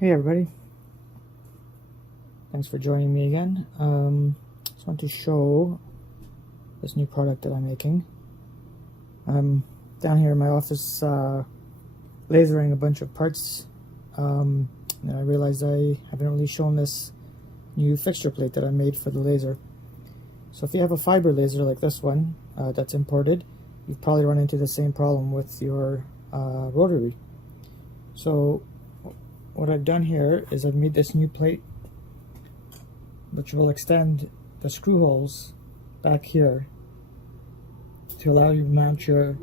Hey everybody, thanks for joining me again. Just want to show this new product that I'm making. I'm down here in my office lasering a bunch of parts, and I realized I haven't really shown this new fixture plate that I made for the laser. So if you have a fiber laser like this one that's imported, you've probably run into the same problem with your rotary. So what I've done here is I've made this new plate which will extend the screw holes back here to allow you to mount your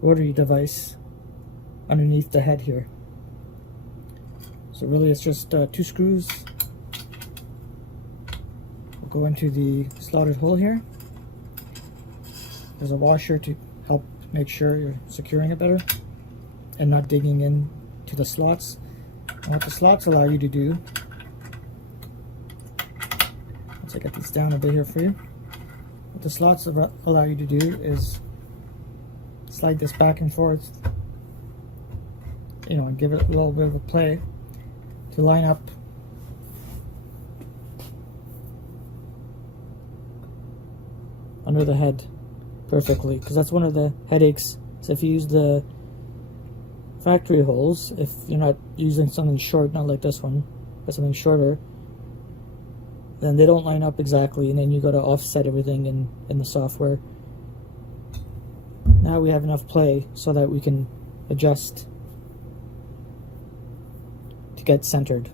rotary device underneath the head here. So really it's just two screws will go into the slotted hole here. There's a washer to help make sure you're securing it better and not digging in to the slots. And what the slots allow you to do, let's get these down a bit here for you. What the slots allow you to do is slide this back and forth, and give it a little bit of a play to line up under the head perfectly, because that's one of the headaches. So if you use the factory holes, if you're not using something short, not like this one, but something shorter, then they don't line up exactly, and then you got to offset everything in the software. Now we have enough play so that we can adjust to get centered.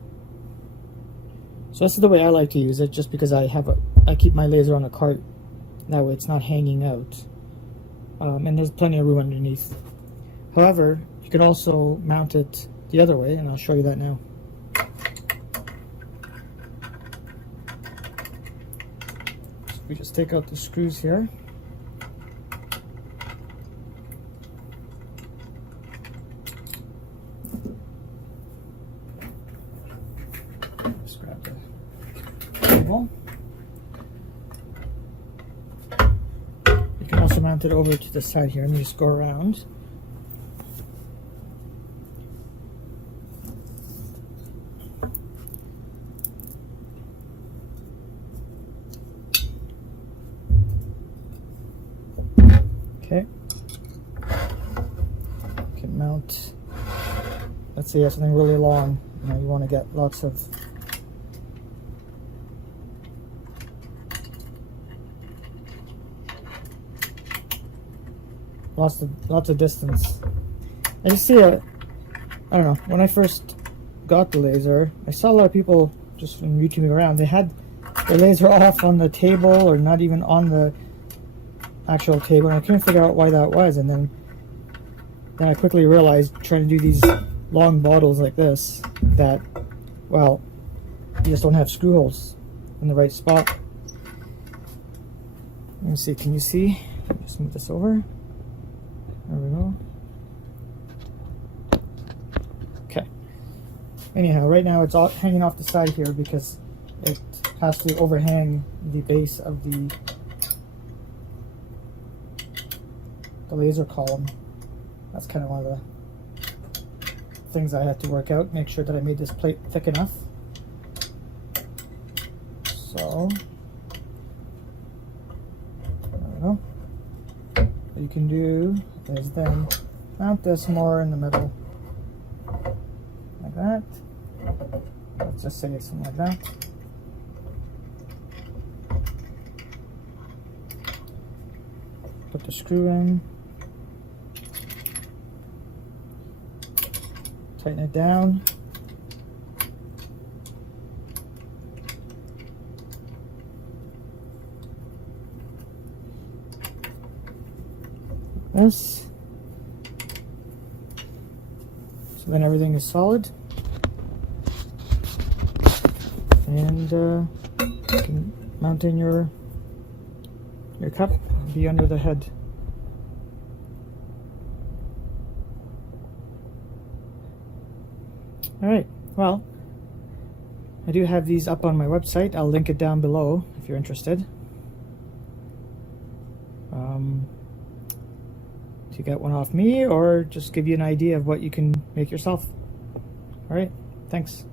So this is the way I like to use it, just because I keep my laser on a cart. That way it's not hanging out, and there's plenty of room underneath. However, you can also mount it the other way, and I'll show you that now. So we just take out the screws here. Just grab the cable. You can also mount it over to the side here, and you just go around. Okay. You can mount, let's say you have something really long, you want to get lots of distance. I just see I don't know, when I first got the laser, I saw a lot of people just from YouTubing around, they had their laser off on the table or not even on the actual table, and I couldn't figure out why that was. And then I quickly realized, trying to do these long bottles like this, that, well, you just don't have screw holes in the right spot. Let me see, can you see? Just move this over. There we go. Okay. Anyhow, right now it's all hanging off the side here because it has to overhang the base of the laser column. That's kind of one of the things I had to work out, make sure that I made this plate thick enough. So there we go. What you can do is then mount this more in the middle, like that. Let's just say something like that. Put the screw in, tighten it down. This. So then everything is solid, and you can mount in your cup, be under the head. Alright, well, I do have these up on my website. I'll link it down below if you're interested. To get one off me, or just give you an idea of what you can make yourself. Alright, Thanks.